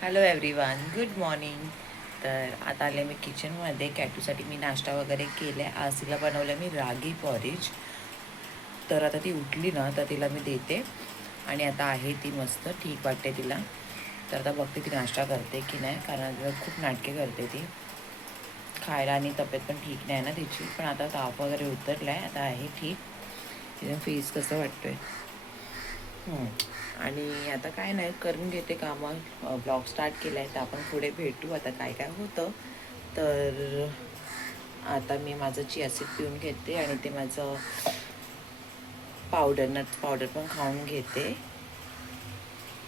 Hello everyone, good morning. तर आता आले मी किचनमध्ये. कॅटूसाठी मी नाश्ता वगैरे केला आहे. आज तिला बनवलं मी रागी पॉरिज. तर आता ती उठली ना तर तिला मी देते आणि आता आहे ती मस्त ठीक वाटते तिला. तर आता बघते ती नाश्ता करते की नाही, कारण खूप नाटके करते ती खायला आणि तब्येत पण ठीक नाही ना तिची. पण आता ताप वगैरे उतरला आहे, आता आहे ठीक. तिला फेस कसं वाटतोय. आणि आता काय नाही, करून घेते कामं. ब्लॉग स्टार्ट केला आहे तर आपण पुढे भेटू आता काय काय होतं. तर आता मी माझं चिया सीड पिऊन घेते आणि ते माझं नट्स पावडर पण खाऊन घेते.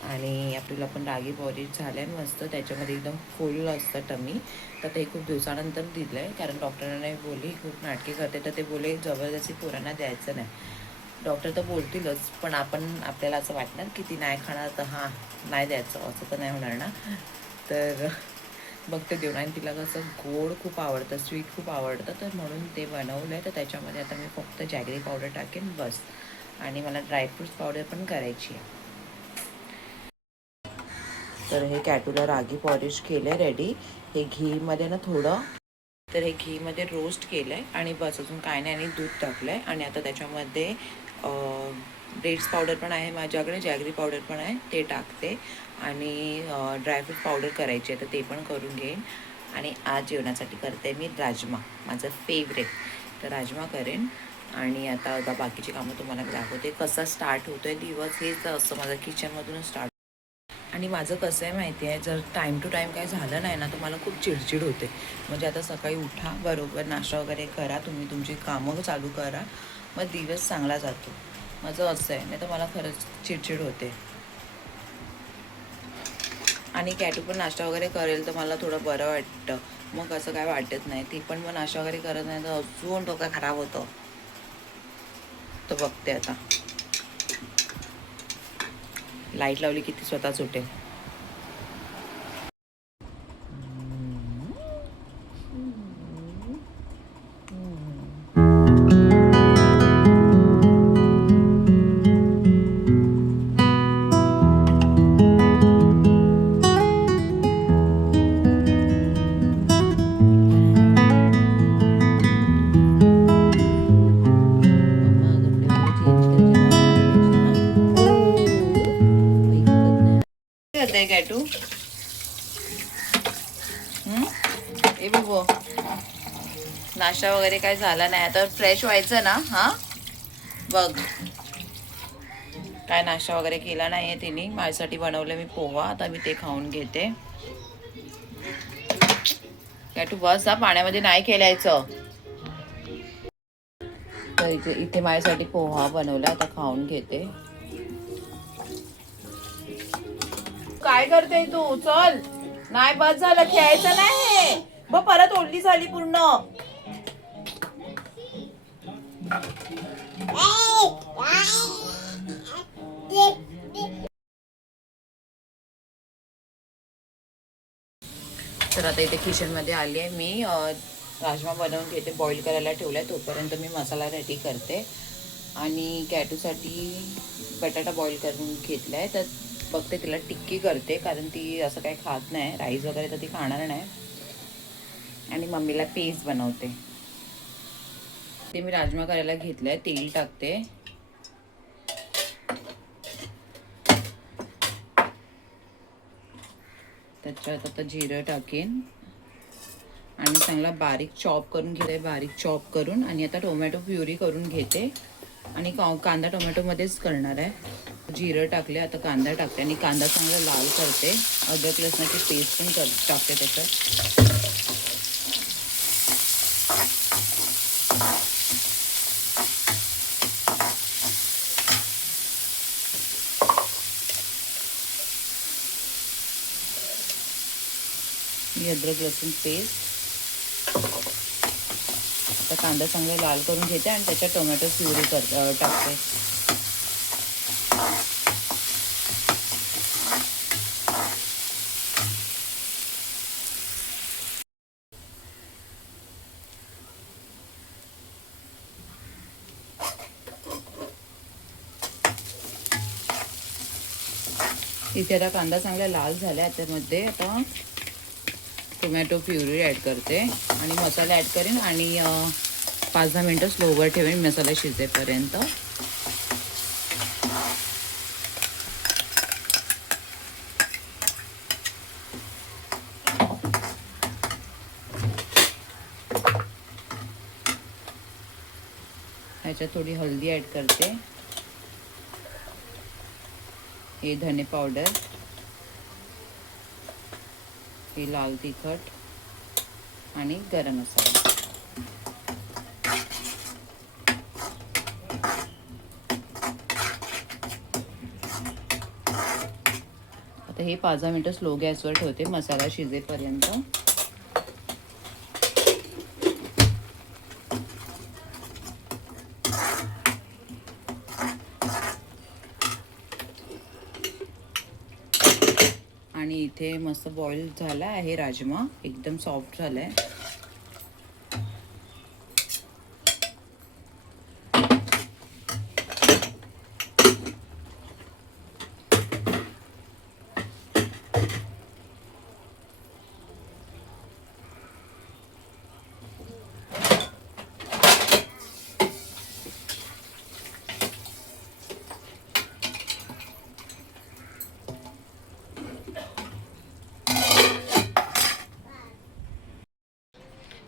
आणि आपल्याला पण रागी पॉलिश झालं आहे मस्त, त्याच्यामध्ये एकदम फुल असतं टमी. तर ते खूप दिवसानंतर दिलं आहे, कारण डॉक्टरांना बोलली खूप नाटके करते, तर ते बोले जबरदस्ती पोरांना द्यायचं नाही. डॉक्टर तर बोलतीलच, पण आपल्याला असं वाटणार की ती नाही खाणार तर हां नाही द्यायचं, असं तर नाही होणार ना. तर बघते देऊन. आणि तिला कसं गोड खूप आवडतं, स्वीट खूप आवडतं, तर म्हणून ते बनवलं आहे. तर त्याच्यामध्ये आता मी फक्त जॅगरी पावडर टाकेन बस. आणि मला ड्रायफ्रूट्स पावडर पण करायची आहे. तर हे कॅटूला रागी पॉलिश केलं आहे रेडी. हे घीमध्ये ना थोडं, तर हे घीमध्ये रोस्ट केलं आहे आणि बस, अजून काय नाही. आणि दूध टाकलं आहे आणि आता त्याच्यामध्ये डेट्स पावडर पण आहे माझ्याकडे, जॅगरी पावडर पण आहे, ते टाकते. आणि ड्रायफ्रूट पावडर करायची आहे तर ते पण करून घेईन. आणि आज जेवणासाठी करते मी राजमा, माझं फेवरेट. तर राजमा करेन. आणि आता बाकीची कामं तुम्हाला मी दाखवते. कसा स्टार्ट होतो आहे दिवस, हेच असं माझं किचनमधूनच स्टार्ट. आणि माझं कसं आहे माहिती आहे, जर टाईम टू टाईम काय झालं नाही ना तर मला खूप चिडचिड होते. म्हणजे आता सकाळी उठा, बरोबर नाश्ता वगैरे करा, तुम्ही तुमची कामं चालू करा, मग दिवस चांगला जातो. माझं असं आहे, नाही तर मला खरंच चिडचिड होते. आणि कॅटू पण नाश्ता वगैरे करेल तर मला थोडं बरं वाटतं, मग असं काय वाटत नाही. ती पण मग नाश्ता वगैरे करत नाही तर अजून डोकं खराब होतं. तर बघते आता, लाईट लावली की ती स्वतःच उठेल. कॅटू ए बघू, नाश्ता वगैरे काय झाला नाही, आता फ्रेश व्हायचं ना. हां बघ, काय नाश्ता वगैरे केला नाही आहे तिने. माझ्यासाठी बनवलं मी पोहा, आता मी ते खाऊन घेते. कॅटू बस, हा पाण्यामध्ये नाही खेळायचं. तर इथे माझ्यासाठी पोहा बनवला, आता खाऊन घेते. काय करते तू, चल. नाही बस झालं, खेळायचं नाही. मग परत ओढली झाली पूर्ण. तर आता इथे किचनमध्ये आली आहे मी. राजमा बनवून घेते, बॉईल करायला ठेवला आहे, तोपर्यंत मी मसाला रेडी करते. आणि कॅटूसाठी बटाटा बॉईल करून घेतला आहे, तर बघते तिला टिक्की करते, कारण ती असं काही खात नाही, राईस वगैरे तर ती खाणार नाही. आणि मम्मीला पेस्ट बनवते. ते मी राजमा करायला घेतलं आहे, तेल टाकते. त्याच्यात आता जिरं टाकेन आणि चांगला बारीक चॉप करून घेते, बारीक चॉप करून. आणि आता टोमॅटो प्युरी करून घेते आणि कांदा टोमॅटोमध्येच करणार आहे. जिरं टाकले, आता कांदा टाकते आणि कांदा चांगला लाल करते. अद्रक लसणाची पेस्ट पण टाकते त्याच्यात. ही अद्रक लसूण पेस्ट. आता कांदा चांगला लाल करून घेते आणि त्याच्यात टोमॅटो प्युरी टाकते. इथे आता कांदा चांगला लाल झाला आहे. त्यामध्ये आता टोमॅटो प्युरी ॲड करते आणि मसाला ॲड करेन आणि 5-10 मिनटं स्लोवर ठेवेन मसाला शिजेपर्यंत. ह्याच्यात थोडी हळदी ॲड करते, हे धने पावडर, हे लाल तिखट आणि गरम मसाला. आता हे 5-10 मिनटं स्लो गॅसवर ठेवते मसाला शिजेपर्यंत. आणि इथे मस्त बॉईल झाला आहे राजमा, एकदम सॉफ्ट झाला आहे.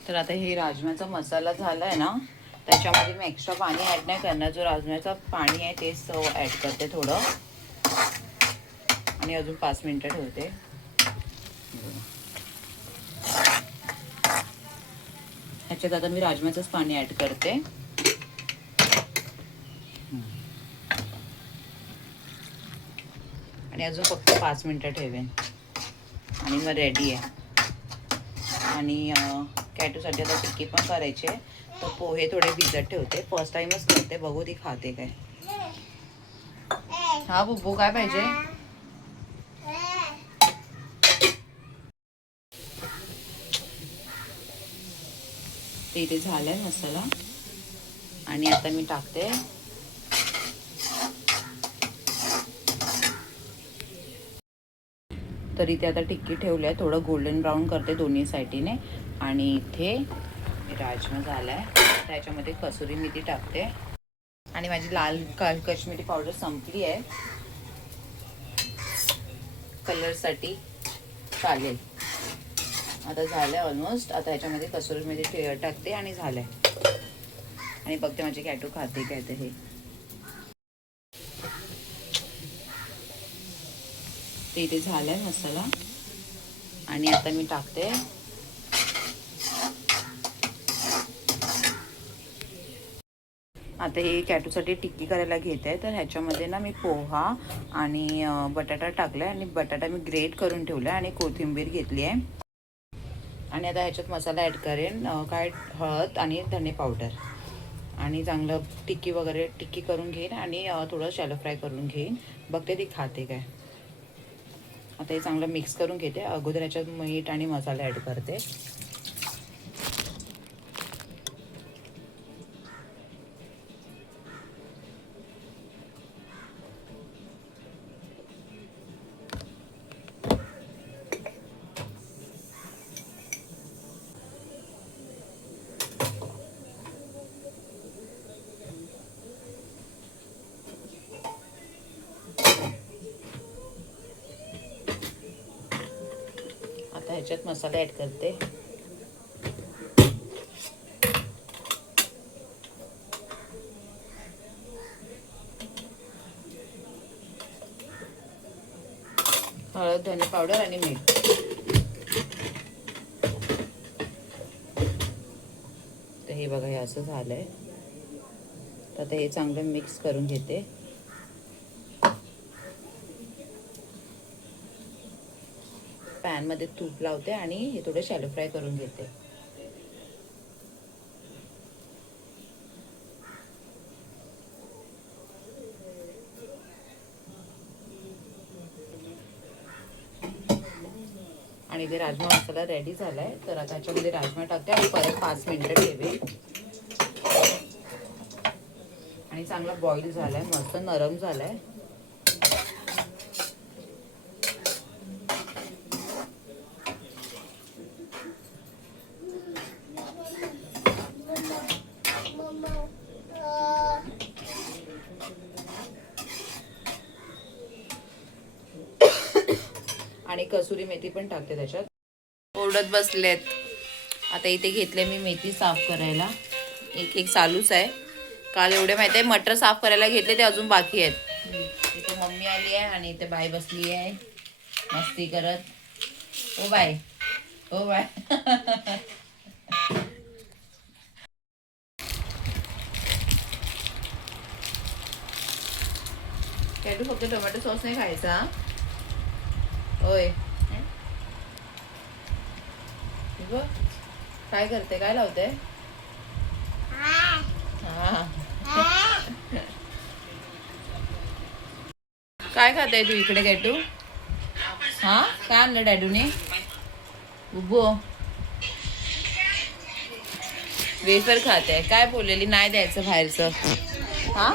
तर आता हे राजम्याचा मसाला झाला आहे ना, त्याच्यामध्ये मी एक्स्ट्रा पाणी ॲड नाही करणार. जो राजम्याचं पाणी आहे तेच ॲड करते थोडं आणि अजून 5 मिनटं ठेवते. ह्याच्यात आता मी राजम्याचंच पाणी ॲड करते आणि अजून फक्त 5 मिनटं ठेवेन आणि मग रेडी आहे. आणि कॅटूसाठी आता टिक्की पण करायची आहे, तर पोहे थोडे भिजत ठेवते. फर्स्ट टाइमच करते, बघू ती खाते काय. हा बुब्बू काय पाहिजे? ते इथे झालंय मसाला आणि आता मी टाकते तर इथे आता टिक्की ठेवली आहे. थोडं गोल्डन ब्राऊन करते दोन्ही साईडीने आणि इथे राजमा झाला आहे, त्याच्यामध्ये कसुरी मेथी टाकते आणि माझी लाल काश्मीरी पावडर संपली आहे कलरसाठी, चालेल. आता झालं आहे ऑलमोस्ट. आता ह्याच्यामध्ये कसुरी मेथी टाकते आणि झालं आहे आणि बघते माझी कॅटू खाते काय. ते हे ते इथे झालं आहे मसाला आणि आता मी टाकते आता हे कॅटूसाठी टिक्की करायला घेते आहे. तर ह्याच्यामध्ये ना मी पोहा आणि बटाटा टाकला आहे आणि बटाटा मी ग्रेट करून ठेवला आहे आणि कोथिंबीर घेतली आहे. आणि आता ह्याच्यात मसाला ॲड करेन, काय हळद आणि धने पावडर आणि चांगलं टिक्की करून घेईन आणि थोडं शॅलो फ्राय करून घेईन. बघते ती खाते काय. आता हे चांगलं मिक्स करून घेते. अगोदर ह्याच्यात मीठ आणि मसाला ॲड करते. आता ह्याच्यात मसाला ॲड करते. हळद, धने पावडर आणि मीठ. तर हे बघा, हे असं झालंय. तर आता हे चांगलं मिक्स करून घेते. पॅनमध्ये तूप लावते आणि हे थोडं शॅलो फ्राय करून घेते. आणि इथे राजमा मसाला रेडी झालाय. तर आता ह्याच्यामध्ये राजमा टाकते आणि परत 5 मिनिटं ठेवे. आणि चांगला बॉईल झालाय, मस्त नरम झालाय. आणि कसुरी मेथी पण टाकते त्याच्यात. ओरडत बसलेत. आता इथे घेतले मी मेथी साफ करायला. एक एक चालूच आहे. काल एवढे माहिती आहे मटर साफ करायला घेतले ते अजून बाकी आहेत. इथे मम्मी आली आहे आणि इथे बाई बसली आहे मस्ती करत. ओ बाय, ओ बाय. काय तू फक्त टोमॅटो सॉस नाही खायचा होय? काय करते, काय लावते? काय खाते तू इकडे गॅटू? हा काय आणलं डॅडूने? बुबू वेफर खाते. काय बोललेली नाही द्यायचं बाहेरचं? हा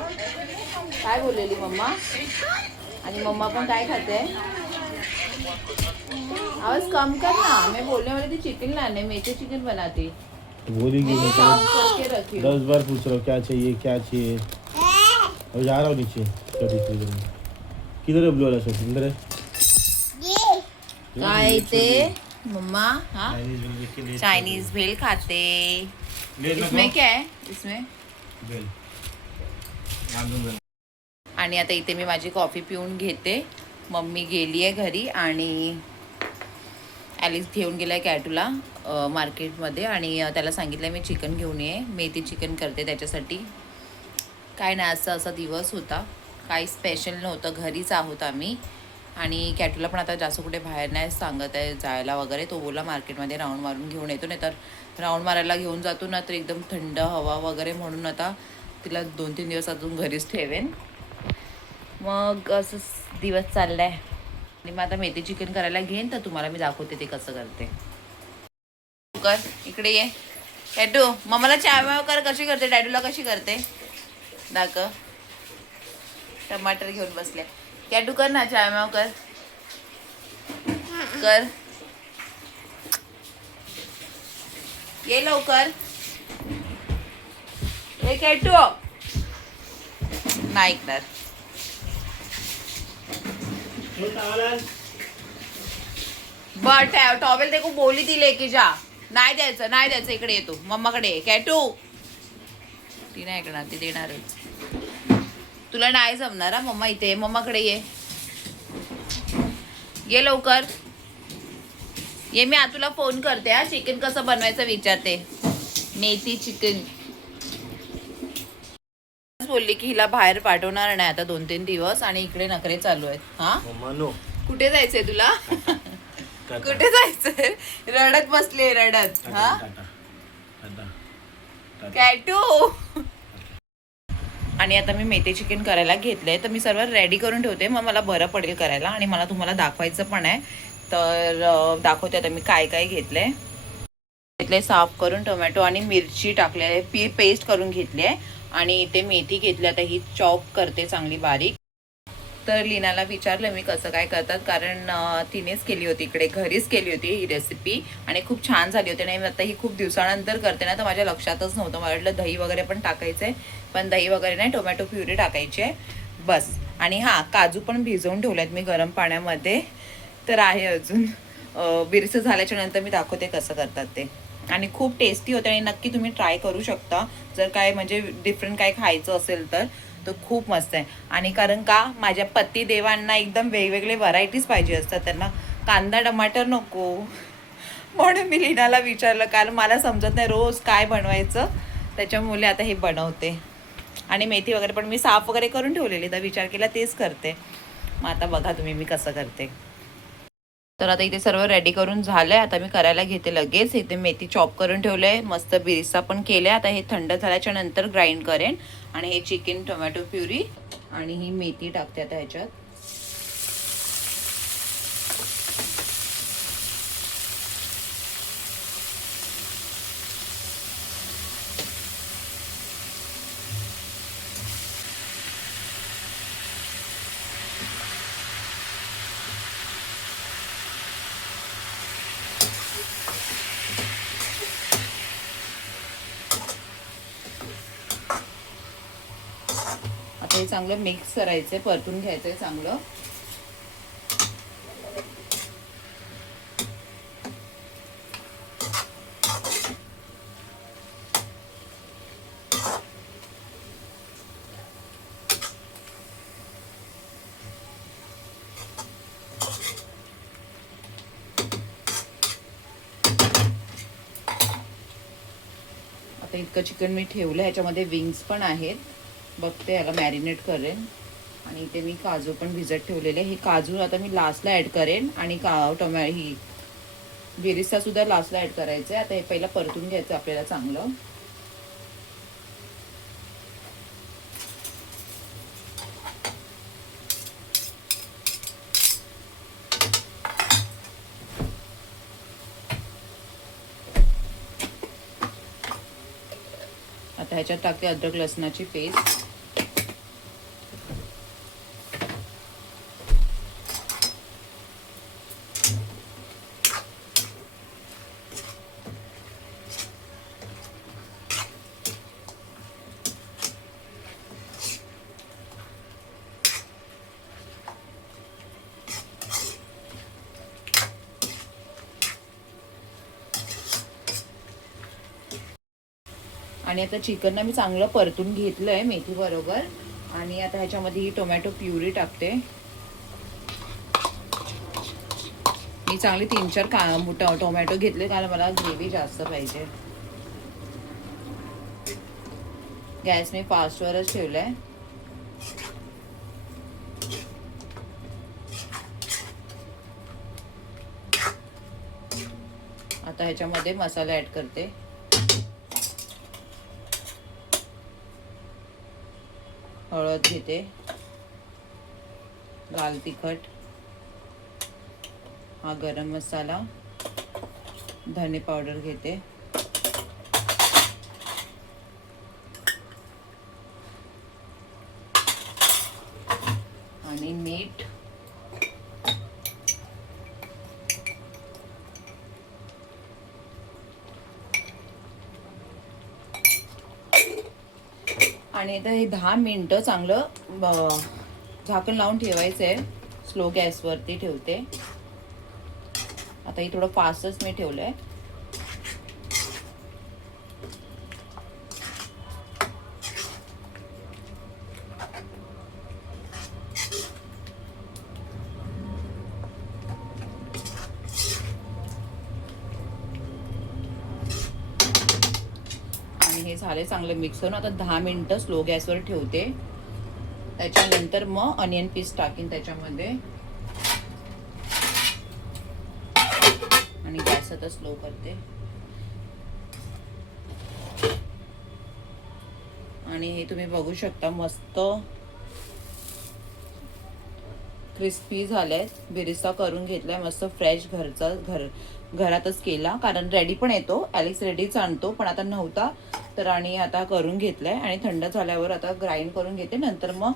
काय बोललेली मम्मा? आणि मम्मा पण काय खाते? आवाज कम कर ना. मैं बोलने वाली थी चिकन लाने, मेथी चिकन बनाती. बोली कि मैं 10 बार पूछ रहा हूँ क्या चाहिए क्या चाहिए, और जा रहा हूँ नीचे किधर है ब्लू वाला शॉप? अंदर है काय ते मम्मा? हाँ चाइनीज भेल खाते. इसमें क्या है? इसमें आणि आता इथे मी माझी कॉफी पिऊन घेते. मम्मी गेली आहे घरी आणि ॲलिस घेऊन गेलाय कॅटूला मार्केटमध्ये आणि त्याला सांगितलं मी चिकन घेऊन ये, मेथी चिकन करते त्याच्यासाठी. काय नाही असा असा दिवस होता, काही स्पेशल नव्हतं, घरीच आहोत आम्ही. आणि कॅटूला पण आता जास्त कुठे बाहेर नाही सांगत आहे जायला वगैरे. तो बोला मार्केटमध्ये राऊंड मारून घेऊन येतो, नाही तर राऊंड मारायला घेऊन जातो ना तर एकदम थंड हवा वगैरे, म्हणून आता तिला 2-3 दिवस अजून घरीच ठेवेन. मग असंच दिवस चालला आहे. आणि मग आता मेथी चिकन करायला घेईन तर तुम्हाला मी दाखवते ते कसं करते. कर इकडे ये कॅटू. मम्माला चायमाव कर कशी करते, डॅडूला कशी करते दाखव. टमाटर घेऊन बसले. कॅटू कर ना चायमाव कर. कर ये लवकर. हे कॅटू नाही ऐकणार. बट टॉवेल देखो बोली ती लेके जा. नाही द्यायचं नाही द्यायचं. इकडे येतो मम्माकडे ये कॅटू. ती नाही ऐकणार, ती देणारच. तुला नाही जमणार हा. मम्मा इथे मम्माकडे ये लवकर ये. मी तुला फोन करते हा. चिकन कसं बनवायचं विचारते. मेथी चिकन बोलली की हिला बाहेर पाठवणार नाही आता 2-3 दिवस आणि इकडे नखरे चालू आहेत. हा कुठे जायचंय तुला? कुठे जायचंय? रडत बसले रडत. हा कॅटू. आणि आता मी मेथी चिकन करायला घेतलंय तर मी सर्व रेडी करून ठेवते, मग मला बरं पडेल करायला आणि मला तुम्हाला दाखवायचं पण आहे. तर दाखवते आता मी काय काय घेतलंय. साफ करून टोमॅटो आणि मिरची टाकले आहे, पेस्ट करून घेतली आहे. आणि इथे मेथी घेतली, आता ही चॉप करते चांगली बारीक. तर लीनाला विचारलं मी कसं काय करतात, कारण तिनेच केली होती, इकडे घरीच केली होती ही रेसिपी आणि खूप छान झाली होती. नाही आता ही खूप दिवसानंतर करते ना तर माझ्या लक्षातच नव्हतं. मला वाटलं दही वगैरे पण टाकायचं आहे, पण दही वगैरे नाही, टोमॅटो प्युरी टाकायची आहे बस. आणि हां काजू पण भिजवून ठेवल्यात मी गरम पाण्यामध्ये, तर आहे अजून. बिरसं झाल्याच्या नंतर मी दाखवते कसं करतात ते. आणि खूप टेस्टी होते आणि नक्की तुम्ही ट्राय करू शकता जर काय म्हणजे डिफरंट काय खायचं असेल तर खूप मस्त आहे. आणि कारण का माझ्या पती देवांना एकदम वेगवेगळे व्हरायटीज पाहिजे असतात, त्यांना कांदा टमाटर नको, म्हणून मी लीनाला विचारलं कारण मला समजत नाही रोज काय बनवायचं, त्याच्यामुळे आता हे बनवते. आणि मेथी वगैरे पण मी साफ वगैरे करून ठेवलेली, तर विचार केला तेच करते. मग आता बघा तुम्ही मी कसं करते. तर आता इथे सर्व रेडी करून झालंय, आता मी करायला घेते लगेच. इथे मेथी चॉप करून ठेवलंय, मस्त बिरसा पण केलाय. आता हे थंड झाल्याच्या नंतर ग्राइंड करेन. आणि हे चिकन टोमॅटो प्युरी आणि ही मेथी टाकते आता ह्याच्यात. हे चांगलं मिक्स करायचंय, परतून घ्यायचंय चांगलं. आता इतकं चिकन मी ठेवलं, ह्याच्यामध्ये विंग्स पण आहेत, बघते याला मॅरिनेट करेन. आणि इथे मी काजू पण भिजत ठेवलेले. हे काजू आता मी लास्टला ॲड करेन आणि ही बिरिस्ता सुद्धा लास्टला ॲड करायचं आहे. आता हे पहिला परतून घ्यायचं आपल्याला चांगलं. आता ह्याच्यात टाकते अद्रक लसणाची पेस्ट. आणि आता चिकनला मी चांगलं परतून घेतलंय मेथी बरोबर. आणि आता ह्याच्यामध्ये ही टोमॅटो प्युरी टाकते. मी चांगली 3-4 टोमॅटो घेतले कारण मला ग्रेव्ही जास्त पाहिजे. गॅस मी फास्टवरच ठेवलाय. आता ह्याच्यामध्ये मसाला ऍड करते. हळद घेते, लाल तिखट, हा गरम मसाला, धने पावडर घेते, आणि मीठ, आणि आता हे 10 मिनिटं चांगलं झाकण लावून ठेवायचं आहे. स्लो गॅसवरती ठेवते. आता हे थोडं फास्टच मी ठेवलंय. हे झाले चांगलं मिक्स करून. आता 10 मिनिटं स्लो गॅसवर ठेवते. त्याच्यानंतर मग ऑनियन पीस टाकीन त्याच्यामध्ये आणि गॅस आता स्लो करते. आणि हे तुम्ही बघू शकता मस्त क्रिस्पी झालंय. बिरिस्ता करून घेतलाय मस्त फ्रेश घरातच केला, कारण रेडी पण येतो. ॲलेक्स रेडीच आणतो, पण आता नव्हता तर आणि आता करून घेतलाय. आणि थंड झाल्यावर आता ग्राइंड करून घेते. नंतर मग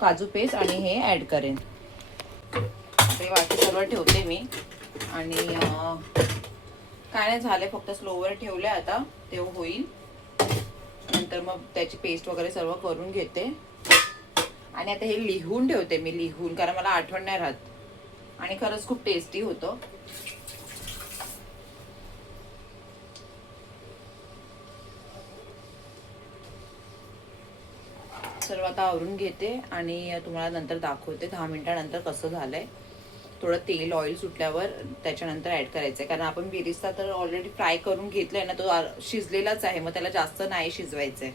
काजू पेस्ट आणि हे ॲड करेन. ते बाकी सर्व ठेवते मी. आणि काय नाही झालंय, फक्त स्लोवर ठेवलंय. आता ते होईल. नंतर मग त्याची पेस्ट वगैरे सर्व करून घेते. आणि आता हे लिहून ठेवते मी, कारण मला आठवण नाही राहत. आणि खरंच खूप टेस्टी होतं. सर्व आता आवरून घेते आणि तुम्हाला नंतर दाखवते 10 मिनिटानंतर कसं झालंय. थोडं तेल ऑइल सुटल्यावर त्याच्यानंतर ऍड करायचंय, कारण आपण बिरिस्ता तर ऑलरेडी फ्राय करून घेतलाय ना, तो शिजलेलाच आहे. मग त्याला जास्त नाही शिजवायचंय.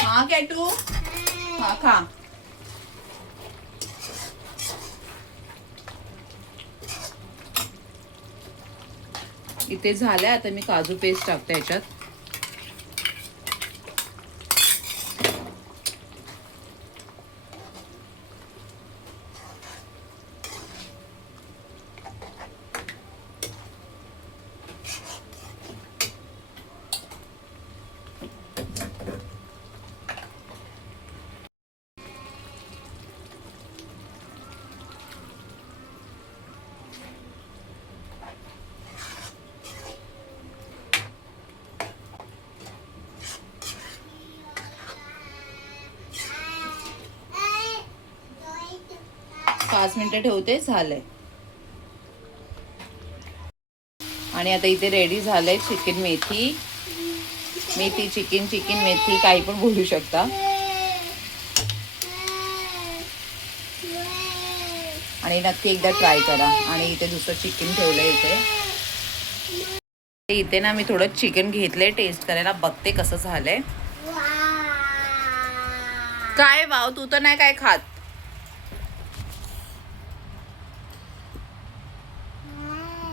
हा कॅटू, हा खा. इथे झालंय. आता मी काजू पेस्ट टाकते याच्यात. पाच मिनिटं ठेवते. झालंय. आणि आता इथे रेडी झालंय चिकन मेथी चिकन मेथी काही पण बोलू शकता. आणि नक्की एकदा ट्राय करा. आणि इथे दुसरं चिकन ठेवलं इथे. इथे ना मी थोडं चिकन घेतलंय टेस्ट करायला, बघते कसं झालंय. काय भाव, तू तर नाही काय खात.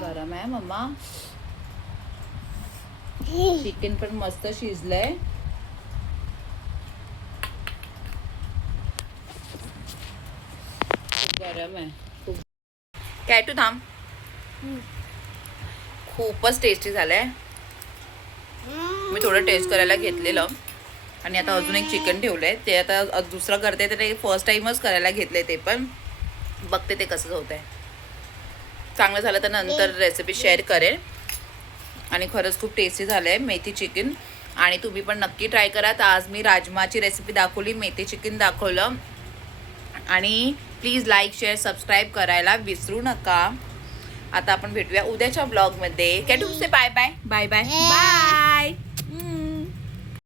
गरम आहे मम्मा. चिकन पण मस्त शिजलंय. खूप गरम आहे. खूप. काय तू थांब. खूपच टेस्टी झालंय. मी थोडं टेस्ट करायला घेतलेलं आणि आता अजून एक चिकन ठेवलंय. ते आता दुसरं करते, तर ते फर्स्ट टाइमच करायला घेतलंय. ते पण बघते ते कसं होत आहे. चांगलं झालं तर नंतर रेसिपी शेअर करेल. आणि खरंच खूप टेस्टी झालं आहे मेथी चिकन. आणि तुम्ही पण नक्की ट्राय करा. तर आज मी राजमाची रेसिपी दाखवली, मेथी चिकन दाखवलं. आणि प्लीज लाईक शेअर सबस्क्राईब करायला विसरू नका. आता आपण भेटूया उद्याच्या ब्लॉगमध्ये. कॅटू से bye bye bye bye bye.